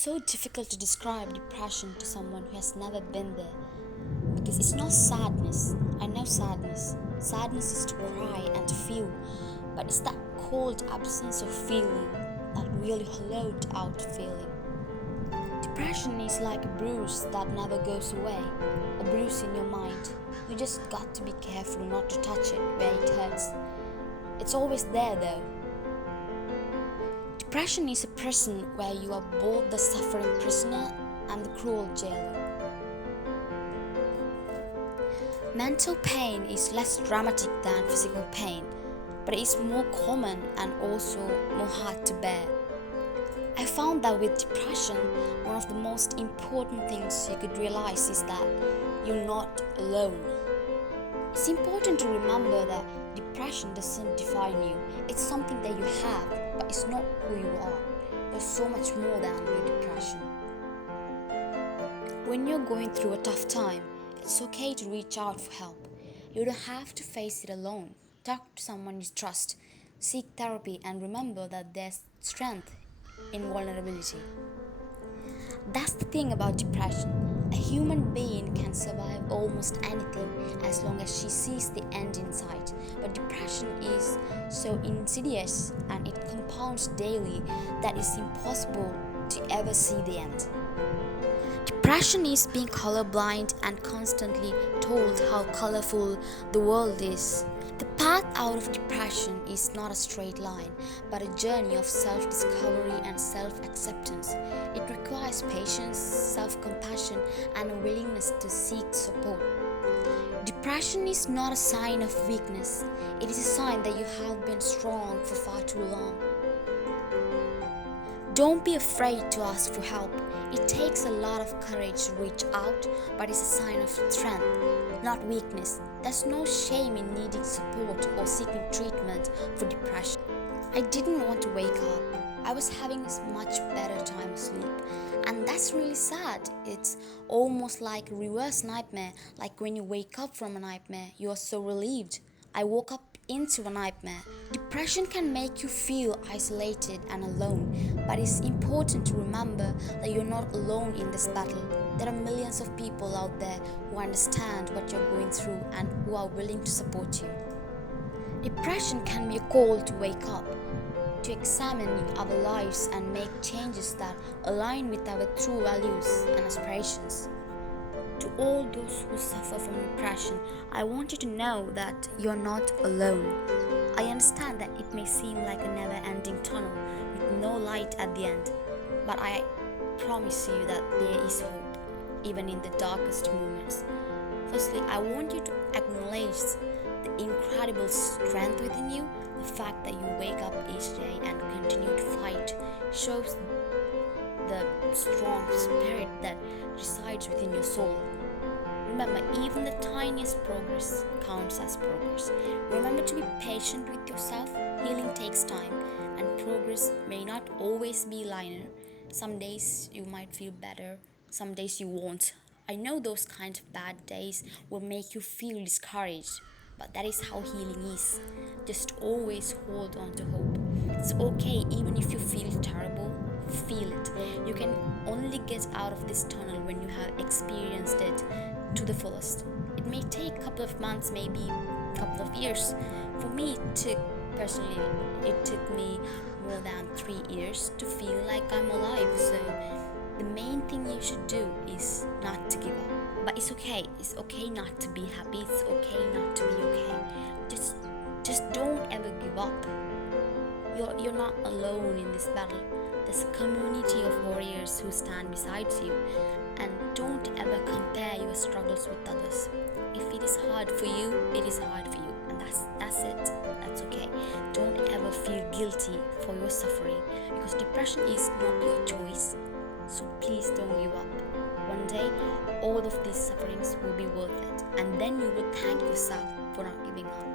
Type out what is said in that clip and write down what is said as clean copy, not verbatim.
It's so difficult to describe depression to someone who has never been there because it's not sadness. I know sadness. Sadness is to cry and to feel, but it's that cold absence of feeling, that really hollowed out feeling. Depression is like a bruise that never goes away, a bruise in your mind. You just got to be careful not to touch it where it hurts. It's always there though. Depression is a prison where you are both the suffering prisoner and the cruel jailer. Mental pain is less dramatic than physical pain, but it is more common and also more hard to bear. I found that with depression, one of the most important things you could realize is that you're not alone. It's important to remember that depression doesn't define you. It's something that you have, but it's not who you are. You're so much more than your depression. When you're going through a tough time, it's okay to reach out for help. You don't have to face it alone. Talk to someone you trust, seek therapy, and remember that there's strength in vulnerability. That's the thing about depression. A human being can survive almost anything as long as she sees the end in sight. But depression is so insidious and it compounds daily that it's impossible to ever see the end. Depression is being colorblind and constantly told how colorful the world is. The path out of depression is not a straight line, but a journey of self-discovery and self-acceptance. It requires patience, self-compassion, and a willingness to seek support. Depression is not a sign of weakness. It is a sign that you have been strong for far too long. Don't be afraid to ask for help. It takes a lot of courage to reach out, but it's a sign of strength, not weakness. There's no shame in needing support or seeking treatment for depression. I didn't want to wake up. I was having a much better time asleep. And that's really sad. It's almost like a reverse nightmare. Like when you wake up from a nightmare, you are so relieved. I woke up into a nightmare. Depression can make you feel isolated and alone, but it's important to remember that you're not alone in this battle. There are millions of people out there who understand what you're going through and who are willing to support you. Depression can be a call to wake up, to examine our lives and make changes that align with our true values and aspirations. To all those who suffer from depression, I want you to know that you're not alone. I understand that it may seem like a never-ending tunnel with no light at the end, but I promise you that there is hope, even in the darkest moments. Firstly, I want you to acknowledge the incredible strength within you. The fact that you wake up each day and continue to fight shows the strong spirit that resides within your soul. Remember, even the tiniest progress counts as progress. Remember to be patient with yourself. Healing takes time, and progress may not always be linear. Some days you might feel better, some days you won't. I know those kinds of bad days will make you feel discouraged, but that is how healing is. Just always hold on to hope. It's okay even if you feel terrible. Feel it. You can only get out of this tunnel when you have experienced it to the fullest. It may take a couple of months, maybe a couple of years. For me, it took me more than 3 years to feel like I'm alive. So the main thing you should do is not to give up. But it's okay. It's okay not to be happy. It's okay not to be okay. Just don't ever give up. You're not alone in this battle. There's a community of warriors who stand beside you, and don't ever compare your struggles with others. If it is hard for you, it is hard for you, and that's it. That's okay. Don't ever feel guilty for your suffering, because depression is not your choice. So please don't give up. One day, all of these sufferings will be worth it, and then you will thank yourself for not giving up.